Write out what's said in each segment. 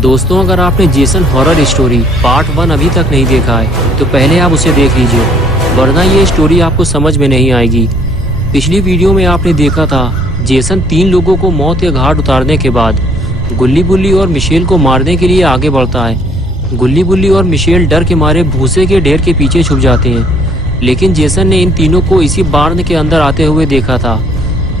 दोस्तों, अगर आपने जेसन हॉरर स्टोरी पार्ट 1 अभी तक नहीं देखा है तो पहले आप उसे देख लीजिए, वरना ये स्टोरी आपको समझ में नहीं आएगी। पिछली वीडियो में आपने देखा था जेसन 3 लोगों को मौत के घाट उतारने के बाद गुल्ली बुल्ली और मिशेल को मारने के लिए आगे बढ़ता है। गुल्ली बुल्ली और मिशेल डर के मारे भूसे के ढेर के पीछे छुप जाते हैं, लेकिन जेसन ने इन तीनों को इसी बार्न के अंदर आते हुए देखा था,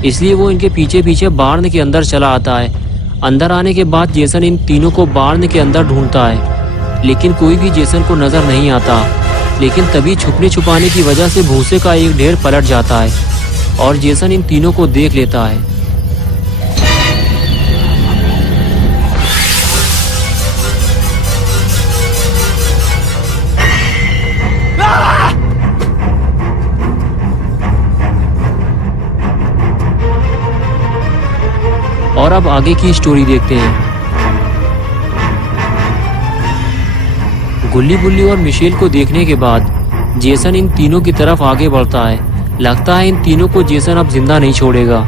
इसलिए वो इनके पीछे पीछे बार्न के अंदर चला आता है। अंदर आने के बाद जेसन इन तीनों को बार्न के अंदर ढूंढता है, लेकिन कोई भी जेसन को नजर नहीं आता। लेकिन तभी छुपने छुपाने की वजह से भूसे का एक ढेर पलट जाता है और जेसन इन तीनों को देख लेता है। और अब आगे की स्टोरी देखते हैं। गुल्ली बुल्ली और मिशेल को देखने के बाद जेसन इन तीनों की तरफ आगे बढ़ता है। लगता है इन तीनों को जेसन अब जिंदा नहीं छोड़ेगा,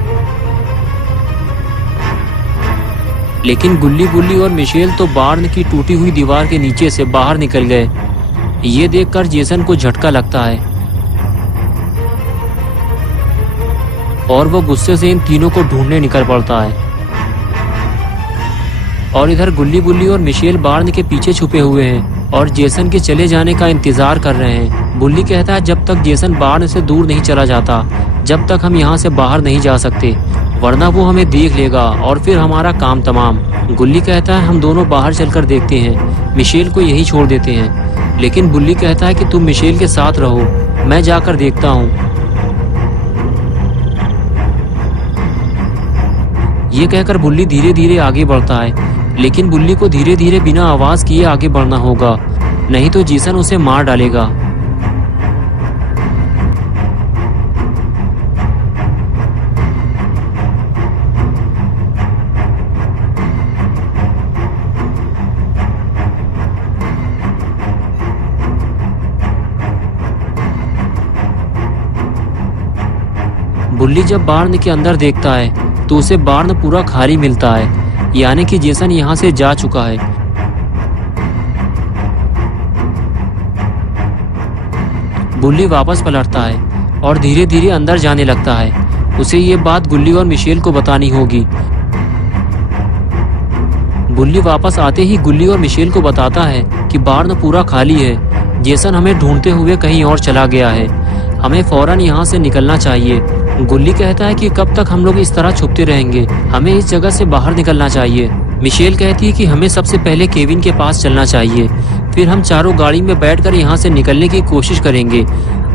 लेकिन गुल्ली बुल्ली और मिशेल तो बार्न की टूटी हुई दीवार के नीचे से बाहर निकल गए। ये देखकर जेसन को झटका लगता है और वो गुस्से से इन तीनों को ढूंढने निकल पड़ता है। और इधर गुल्ली बुल्ली और मिशेल बार्न के पीछे छुपे हुए हैं और जेसन के चले जाने का इंतजार कर रहे हैं। बुल्ली कहता है जब तक जेसन बार्न से दूर नहीं चला जाता, जब तक हम यहाँ से बाहर नहीं जा सकते, वरना वो हमें देख लेगा और फिर हमारा काम तमाम। गुल्ली कहता है हम दोनों बाहर चलकर देखते हैं, मिशेल को यही छोड़ देते हैं। लेकिन बुल्ली कहता है कि तुम मिशेल के साथ रहो, मैं जाकर देखता हूँ। ये कहकर बुल्ली धीरे धीरे आगे बढ़ता है, लेकिन बुल्ली को धीरे धीरे बिना आवाज किए आगे बढ़ना होगा, नहीं तो जेसन उसे मार डालेगा। बुल्ली जब बार्न के अंदर देखता है तो उसे बार्न पूरा खाली मिलता है, यानी कि जेसन यहाँ से जा चुका है। बुल्ली वापस पलटता है और धीरे धीरे अंदर जाने लगता है। उसे ये बात गुल्ली और मिशेल को बतानी होगी। बुल्ली वापस आते ही गुल्ली और मिशेल को बताता है कि बार्न पूरा खाली है, जेसन हमें ढूंढते हुए कहीं और चला गया है, हमें फौरन यहाँ से निकलना चाहिए। गुल्ली कहता है कि कब तक हम लोग इस तरह छुपते रहेंगे, हमें इस जगह से बाहर निकलना चाहिए। मिशेल कहती है कि हमें सबसे पहले केविन के पास चलना चाहिए, फिर हम चारों गाड़ी में बैठकर यहाँ से निकलने की कोशिश करेंगे।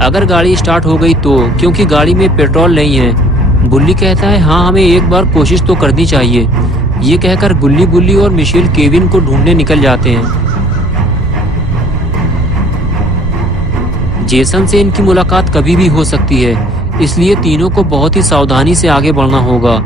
अगर गाड़ी स्टार्ट हो गई तो, क्योंकि गाड़ी में पेट्रोल नहीं है। बुल्ली कहता है हाँ, हमें एक बार कोशिश तो करनी चाहिए। ये कहकर गुल्ली बुल्ली और मिशेल केविन को ढूंढने निकल जाते हैं। जेसन से इनकी मुलाकात कभी भी हो सकती है, इसलिए तीनों को बहुत ही सावधानी से आगे बढ़ना होगा।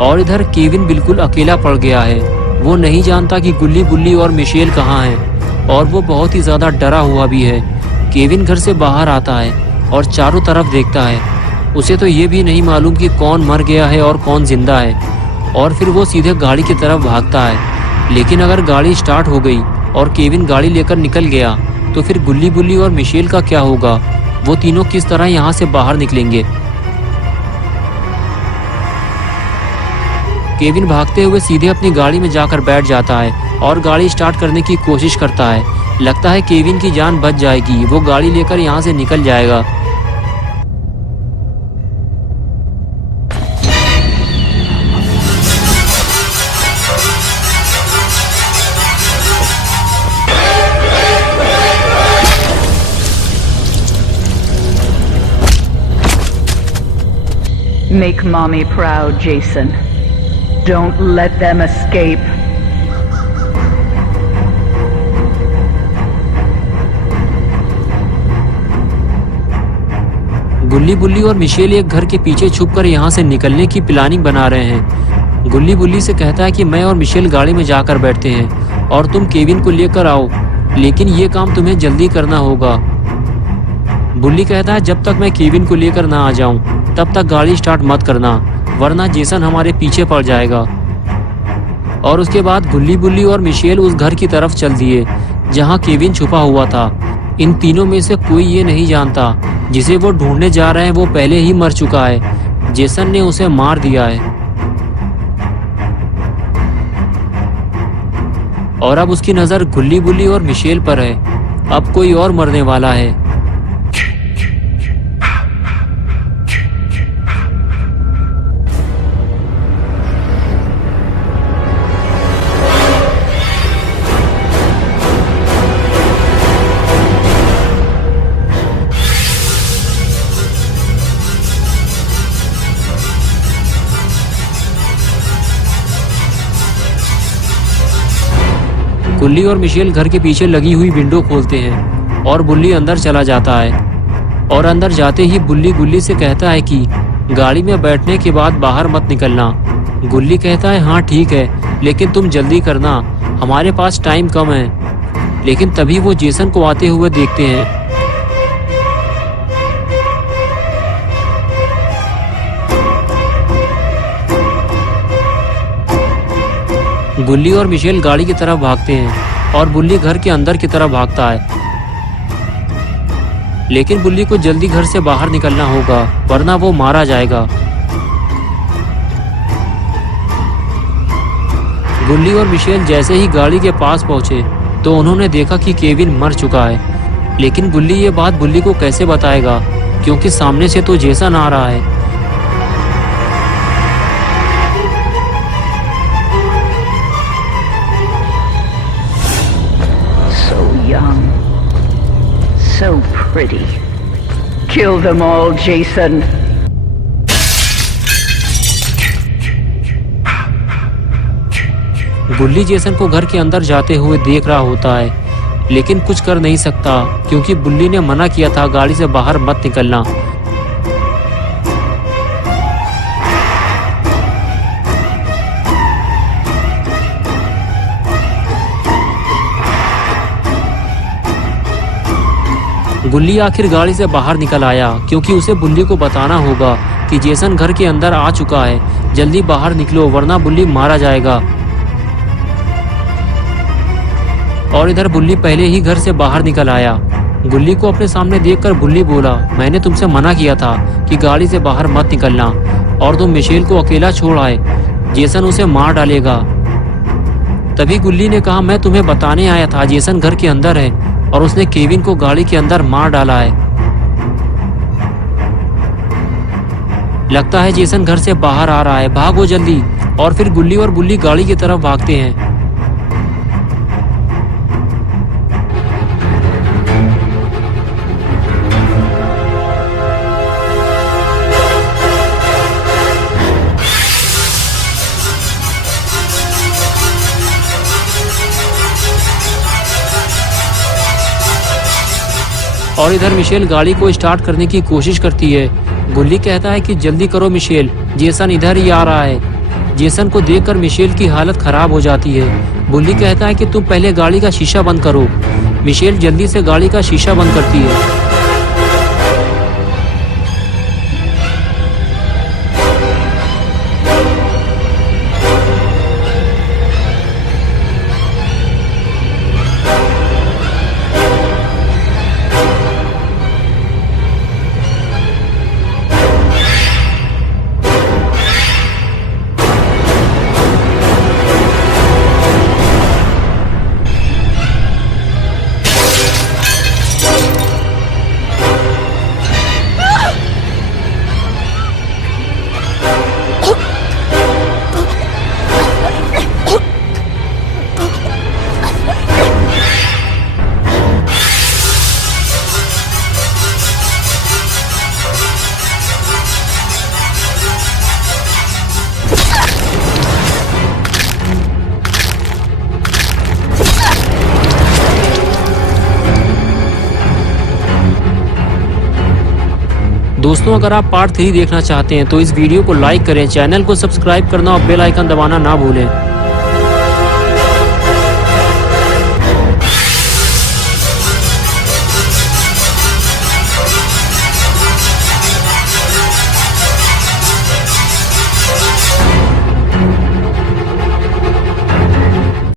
और इधर केविन बिल्कुल अकेला पड़ गया है। वो नहीं जानता कि गुल्ली बुल्ली और मिशेल कहाँ हैं, और वो बहुत ही ज़्यादा डरा हुआ भी है। केविन घर से बाहर आता है और चारों तरफ देखता है। उसे तो ये भी नहीं मालूम कि कौन मर गया है और कौन जिंदा है। और फिर वो सीधे गाड़ी की तरफ भागता है। लेकिन अगर गाड़ी स्टार्ट हो गई और केविन गाड़ी लेकर निकल गया तो फिर गुल्ली बुल्ली और मिशेल का क्या होगा? वो तीनों किस तरह यहाँ से बाहर निकलेंगे? केविन भागते हुए सीधे अपनी गाड़ी में जाकर बैठ जाता है और गाड़ी स्टार्ट करने की कोशिश करता है। लगता है केविन की जान बच जाएगी, वो गाड़ी लेकर यहाँ से निकल जाएगा। Make mommy proud, Jason. Don't let them escape. गुल्ली बुल्ली और मिशेल एक घर के पीछे छुपकर यहाँ से निकलने की प्लानिंग बना रहे हैं। गुल्ली बुल्ली से कहता है कि मैं और मिशेल गाड़ी में जाकर बैठते हैं और तुम केविन को लेकर आओ, लेकिन ये काम तुम्हें जल्दी करना होगा। बुल्ली कहता है जब तक मैं केविन को लेकर ना आ जाऊं तब तक गाड़ी स्टार्ट मत करना, वरना जेसन हमारे पीछे पड़ जाएगा। और उसके बाद गुल्ली बुल्ली और मिशेल उस घर की तरफ चल दिए जहां केविन छुपा हुआ था। इन तीनों में से कोई ये नहीं जानता जिसे वो ढूंढने जा रहे हैं वो पहले ही मर चुका है। जेसन ने उसे मार दिया है और अब उसकी नजर गुल्ली बुल्ली और मिशेल पर है। अब कोई और मरने वाला है। गुल्ली और मिशेल घर के पीछे लगी हुई विंडो खोलते हैं और बुल्ली अंदर चला जाता है। और अंदर जाते ही बुल्ली गुल्ली से कहता है कि गाड़ी में बैठने के बाद बाहर मत निकलना। गुल्ली कहता है हाँ ठीक है, लेकिन तुम जल्दी करना, हमारे पास टाइम कम है। लेकिन तभी वो जेसन को आते हुए देखते हैं। गुल्ली और मिशेल गाड़ी की तरफ भागते हैं और बुल्ली घर के अंदर की तरफ भागता है। लेकिन बुल्ली को जल्दी घर से बाहर निकलना होगा, वरना वो मारा जाएगा। गुल्ली और मिशेल जैसे ही गाड़ी के पास पहुंचे तो उन्होंने देखा कि केविन मर चुका है। लेकिन गुल्ली ये बात बुल्ली को कैसे बताएगा, क्योंकि सामने से तो जेसन आ रहा है। Young. So pretty. Kill them all, Jason. गुल्ली जेसन को घर के अंदर जाते हुए देख रहा होता है, लेकिन कुछ कर नहीं सकता क्योंकि बुल्ली ने मना किया था गाड़ी से बाहर मत निकलना। गुल्ली आखिर गाड़ी से बाहर निकल आया क्योंकि उसे बुल्ली को बताना होगा कि जेसन घर के अंदर आ चुका है। जल्दी बाहर निकलो, वरना बुल्ली मारा जाएगा। और इधर बुल्ली पहले ही घर से बाहर निकल आया। गुल्ली को अपने सामने देखकर बुल्ली बोला, मैंने तुमसे मना किया था कि गाड़ी से बाहर मत निकलना, और तुम मिशेल को अकेला छोड़ आए। जेसन उसे मार डालेगा। तभी गुल्ली ने कहा, मैं तुम्हें बताने आया था जेसन घर के अंदर है और उसने केविन को गाड़ी के अंदर मार डाला है। लगता है जेसन घर से बाहर आ रहा है, भागो जल्दी। और फिर गुल्ली और बुल्ली गाड़ी की तरफ भागते हैं। और इधर मिशेल गाड़ी को स्टार्ट करने की कोशिश करती है। गुल्ली कहता है कि जल्दी करो मिशेल, जेसन इधर ही आ रहा है। जेसन को देखकर मिशेल की हालत खराब हो जाती है। बुल्ली कहता है कि तुम पहले गाड़ी का शीशा बंद करो। मिशेल जल्दी से गाड़ी का शीशा बंद करती है। दोस्तों अगर आप पार्ट 3 देखना चाहते हैं तो इस वीडियो को लाइक करें, चैनल को सब्सक्राइब करना और बेल आइकन दबाना ना भूलें।